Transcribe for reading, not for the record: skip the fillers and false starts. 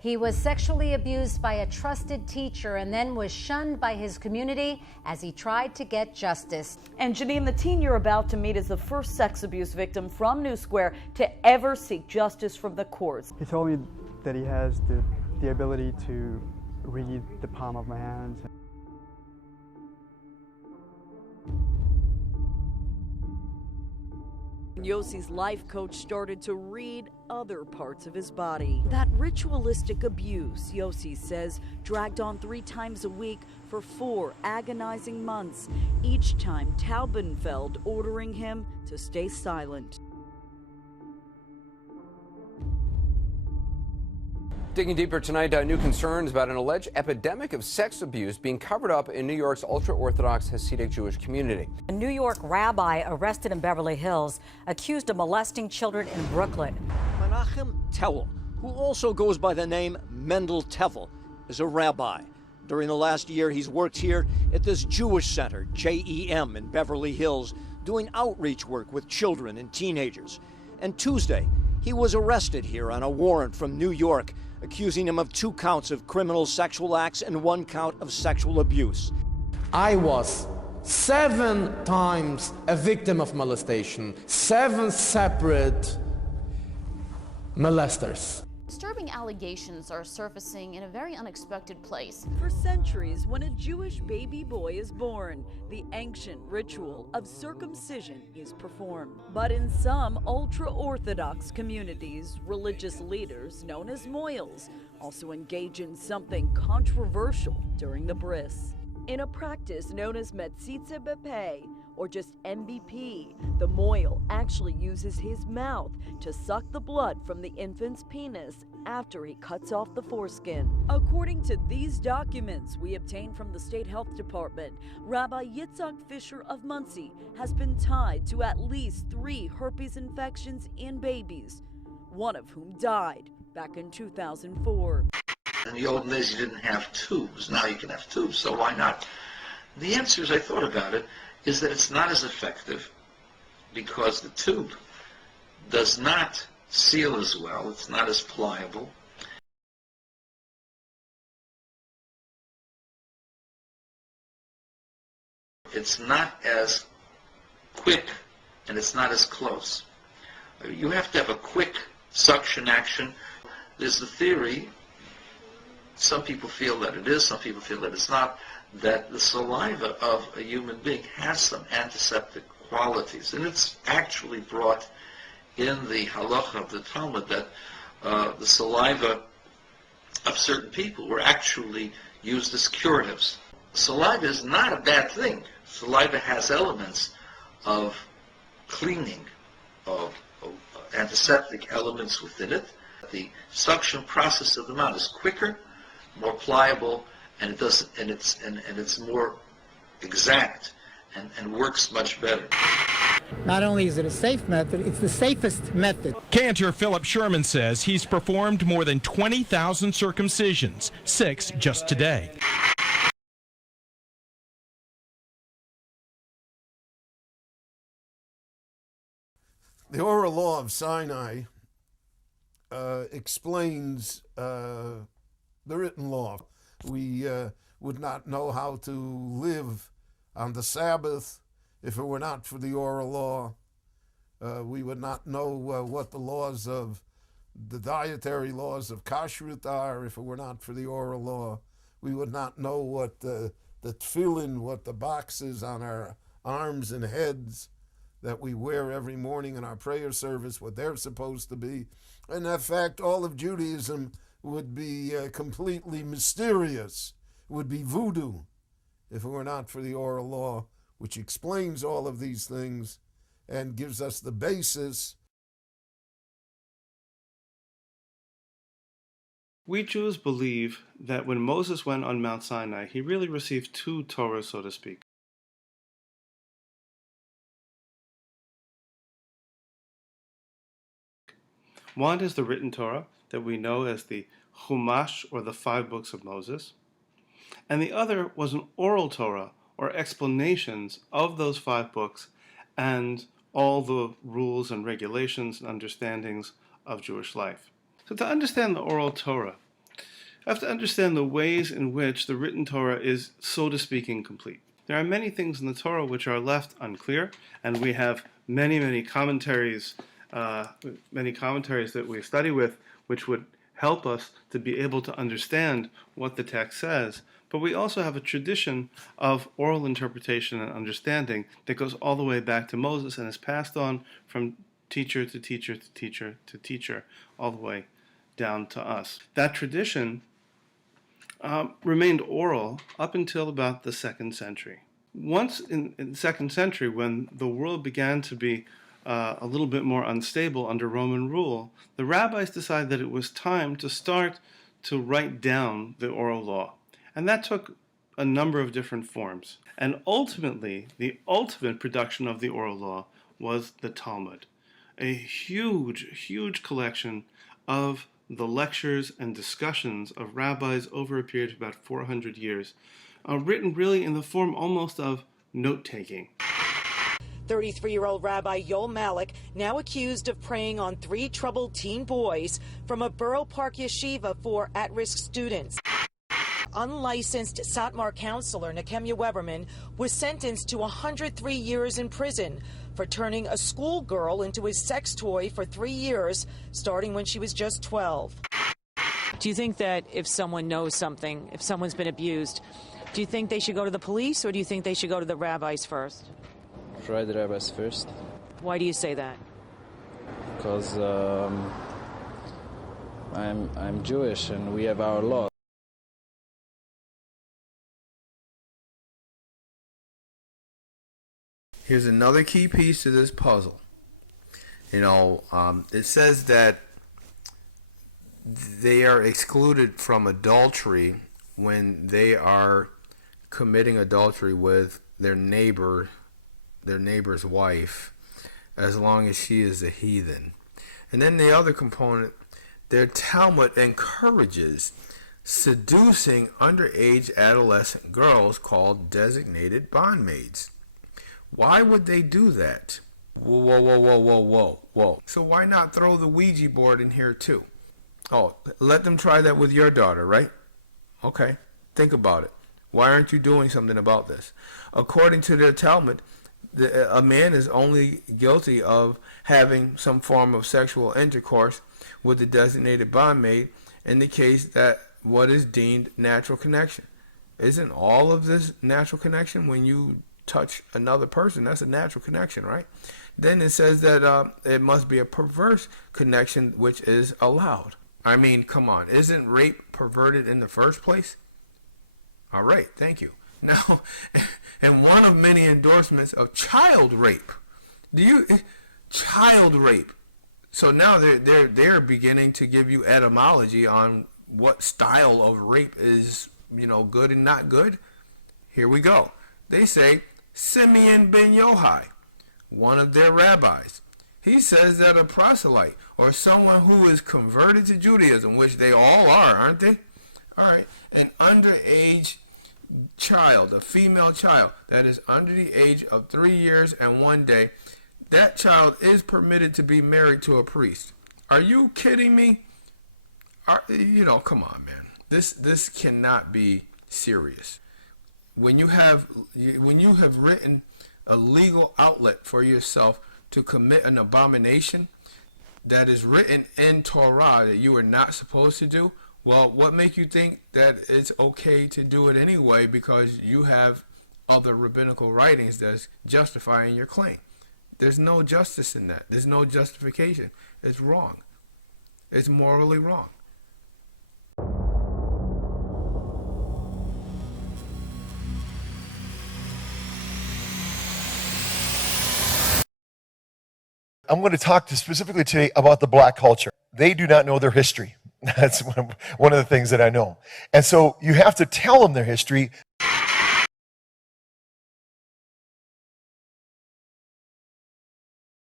He was sexually abused by a trusted teacher and then was shunned by his community as he tried to get justice. And Janine, the teen you're about to meet is the first sex abuse victim from New Square to ever seek justice from the courts. He told me that he has the ability to read the palm of my hands. Yossi's life coach started to read other parts of his body. That ritualistic abuse, Yossi says, dragged on 3 times a week for 4 agonizing months, each time Taubenfeld ordering him to stay silent. Digging deeper tonight, new concerns about an alleged epidemic of sex abuse being covered up in New York's ultra-Orthodox Hasidic Jewish community. A New York rabbi arrested in Beverly Hills, accused of molesting children in Brooklyn. Menachem Tewel, who also goes by the name Mendel Tevel, is a rabbi. During the last year, he's worked here at this Jewish center, JEM, in Beverly Hills, doing outreach work with children and teenagers. And Tuesday, he was arrested here on a warrant from New York, accusing him of 2 counts of criminal sexual acts and 1 count of sexual abuse. I was 7 times a victim of molestation, 7 separate molesters. Disturbing allegations are surfacing in a very unexpected place. For centuries, when a Jewish baby boy is born, the ancient ritual of circumcision is performed. But in some ultra-Orthodox communities, religious leaders known as moyals also engage in something controversial during the bris. In a practice known as metzitze bepeh, or just MBP, the moil actually uses his mouth to suck the blood from the infant's penis after he cuts off the foreskin. According to these documents we obtained from the State Health Department, Rabbi Yitzhak Fisher of Muncie has been tied to at least 3 herpes infections in babies, one of whom died back in 2004. In the olden days, you didn't have tubes. Now you can have tubes, so why not? The answer, as I thought about it, is that it's not as effective because the tube does not seal as well. It's not as pliable. It's not as quick, and it's not as close. You have to have a quick suction action. There's the theory, some people feel that it is, some people feel that it's not, that the saliva of a human being has some antiseptic qualities. And it's actually brought in the halacha of the Talmud that the saliva of certain people were actually used as curatives. Saliva is not a bad thing. Saliva has elements of cleaning, of antiseptic elements within it. The suction process of the mouth is quicker, more pliable, and it's more exact and works much better. Not only is it a safe method, it's the safest method. Cantor Philip Sherman says he's performed more than 20,000 circumcisions, 6 just today. The oral law of Sinai explains the written law. We would not know how to live on the Sabbath if it were not for the oral law. We would not know what the laws of the dietary laws of kashrut are if it were not for the oral law. We would not know what the tefillin, what the boxes on our arms and heads that we wear every morning in our prayer service, what they're supposed to be. And in fact, all of Judaism would be completely mysterious, would be voodoo, if it were not for the oral law, which explains all of these things and gives us the basis. We Jews believe that when Moses went on Mount Sinai, he really received 2 Torahs, so to speak. One is the written Torah that we know as the Chumash, or the 5 books of Moses, and the other was an oral Torah, or explanations of those 5 books and all the rules and regulations and understandings of Jewish life. So to understand the oral Torah, have to understand the ways in which the written Torah is, so to speak, incomplete. There are many things in the Torah which are left unclear, and we have many commentaries that we study with, which would help us to be able to understand what the text says. But we also have a tradition of oral interpretation and understanding that goes all the way back to Moses and is passed on from teacher to teacher to teacher to teacher, all the way down to us. That tradition remained oral up until about the 2nd century. Once in the 2nd century, when the world began to be a little bit more unstable under Roman rule, the rabbis decided that it was time to start to write down the oral law. And that took a number of different forms. And ultimately, the ultimate production of the oral law was the Talmud, a huge collection of the lectures and discussions of rabbis over a period of about 400 years, written really in the form almost of note-taking. 33-year-old Rabbi Yoel Malik, now accused of preying on 3 troubled teen boys from a Borough Park yeshiva for at-risk students. Unlicensed Satmar counselor Nekemia Weberman was sentenced to 103 years in prison for turning a schoolgirl into his sex toy for 3 years, starting when she was just 12. Do you think that if someone knows something, if someone's been abused, do you think they should go to the police, or do you think they should go to the rabbis first? Try the rabbis first. Why do you say that? Because I'm Jewish and we have our law. Here's another key piece to this puzzle. It says that they are excluded from adultery when they are committing adultery with their neighbor's wife, as long as she is a heathen. And then the other component, their Talmud encourages seducing underage adolescent girls called designated bondmaids. Why would they do that? Whoa. So why not throw the Ouija board in here too? Oh, let them try that with your daughter, right? Okay, think about it. Why aren't you doing something about this? According to the Talmud, a man is only guilty of having some form of sexual intercourse with the designated bondmaid in the case that what is deemed natural connection. Isn't all of this natural connection when you touch another person? That's a natural connection, right? Then it says that it must be a perverse connection which is allowed. I mean, come on. Isn't rape perverted in the first place? All right, thank you. Now, and one of many endorsements of child rape. Child rape. So now they're beginning to give you etymology on what style of rape is, good and not good. Here we go. They say Simeon ben Yochai, one of their rabbis, he says that a proselyte or someone who is converted to Judaism, which they all are, aren't they? All right, an underage child, a female child that is under the age of 3 years and 1 day, that child is permitted to be married to a priest. Are you kidding me? Come on, man. This cannot be serious. When you have written a legal outlet for yourself to commit an abomination that is written in Torah that you are not supposed to do, well, what makes you think that it's okay to do it anyway because you have other rabbinical writings that's justifying your claim? There's no justice in that. There's no justification. It's wrong. It's morally wrong. I'm going to talk specifically today about the black culture. They do not know their history. That's one of the things that I know. And so you have to tell them their history